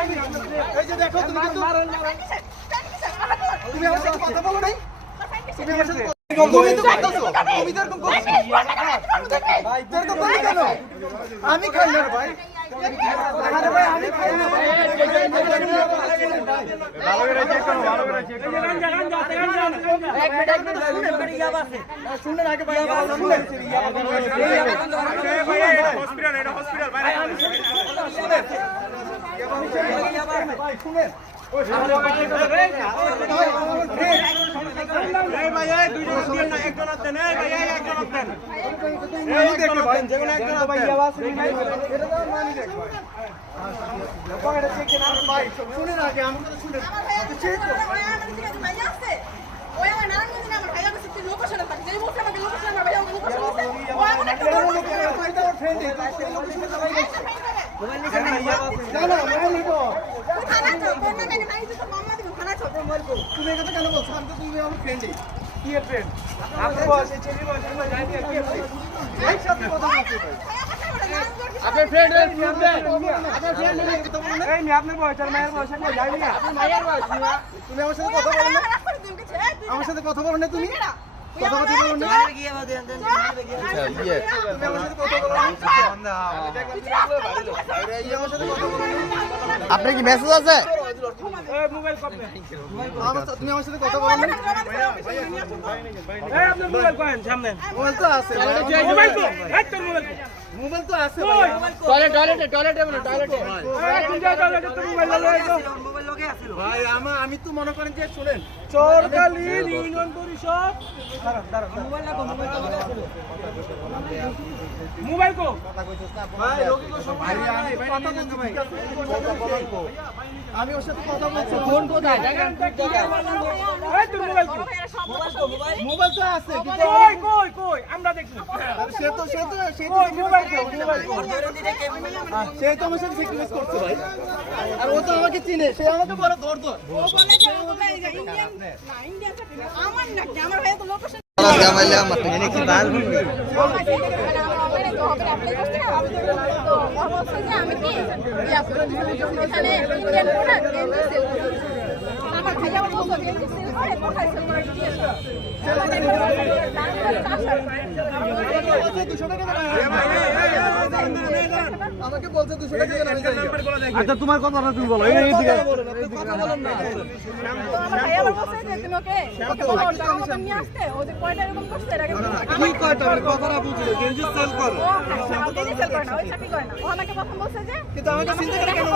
এই যে দেখো তুমি কিন্তু তুমি আমার সাথে কথা বলো নাই, তুমি আমার সাথে তুমি তো করতেছো, তুমি তো এরকম করছো ভাই, তোর তো বলি কেন আমি খাই না ভাই, আরে ভাই আমি খাই না ভাই, ভালো করে চেক করো, ভালো করে চেক করো, এক মিনিট শুনেন আগে ভাই, শুনেন হসপিটাল, এটা হসপিটাল ভাই, আমি শুনেন ভাই, শুনেন তুমি এটা কেন বলছো? আমি তো তুমি আমার ফ্রেন্ডই। কি এর ফ্রেন্ড? আপনার বয়স এই ছেলের বয়স আমি জানি না কি ফ্রেন্ড। একসাথে কথা বলতে ভাই। আপনার ফ্রেন্ড এর ফ্রেন্ড আপনার ফ্রেন্ড এর কথা বলুন না। এই নি আপনার বয়স আর মায়ের বয়স আমি জানি না। আপনি মায়ের বয়স না। তুমি আমার সাথে কথা বলো না। আমার সাথে কথা বলো না তুমি। কথা বলতে বলো না। গিয়ে দেন দেন ইয়ে। তুমি আমার সাথে কথা বলো না। আপনার কি মেসেজ আছে? মোবাইল কপি তুমি আমার সাথে কথা বলো না। এই আপনার মোবাইল কোন সামনে? মোবাইল তো আছে। মোবাইল তো এই তোর মোবাইল তো আছে ভাই। টয়লেটে বলো টয়লেটে। তুমি যাও টয়লেটে তো মোবাইল লগে আছে। মোবাইল লগে আছে ভাই। আমি তো মনে করেন যে শুনেন চরকালি ইউনিয়ন পরিষদ দাঁড়ান মোবাইল লাগো, মোবাইল তো লগে আছে। মোবাইল কো কথা কইছস না ভাই, লোকে কো সব ভাই আমি কথা বলছি ভাই, কথা বলার কো আমি ওর সাথে কথা বলছি। ফোন কোথায় জানেন? এই তোর মোবাইল কো? মোবাইল তো আছে। কই আমরা দেখি। সে তো মোবাইল কো? সে তো আমার সাথে সিকনেস করছে ভাই, আর ও তো আমাকে চিনে, সে আমাকে বলে ধর ও বলে যে ইন্ডিয়ান না, ইন্ডিয়ান চাকরি না আমার, নাকি আমার ভাই তো লোকেশন গামাইলে আমার এনে কি বাল আমি কি ইয়া করে এখানে ইন্ডিয়ান প্রোডাক্ট এমনি সেল করি। আমার ভাই আমার বলতো এমনি সেল করে, কোথায় সেল করে দিয়েছে আমাকে বলছে 200 টাকা দেন। আচ্ছা তোমার কথাটা তুমি বলো। এই দিকে কথা বলেন না। আমার ভাই আমার বলছে যে তুমি ওকে টাকা নিয়ে আসতে, ও যে কয়টা এরকম করছে এর আগে কি কয়টা কথাটা বুঝলো, গেঞ্জি সেল করে ও গেঞ্জি সেল করে না, ওই চাকরি করে না। ও আমাকে প্রথম বলছে যে কিন্তু আমাকে চিন্তা করে কেন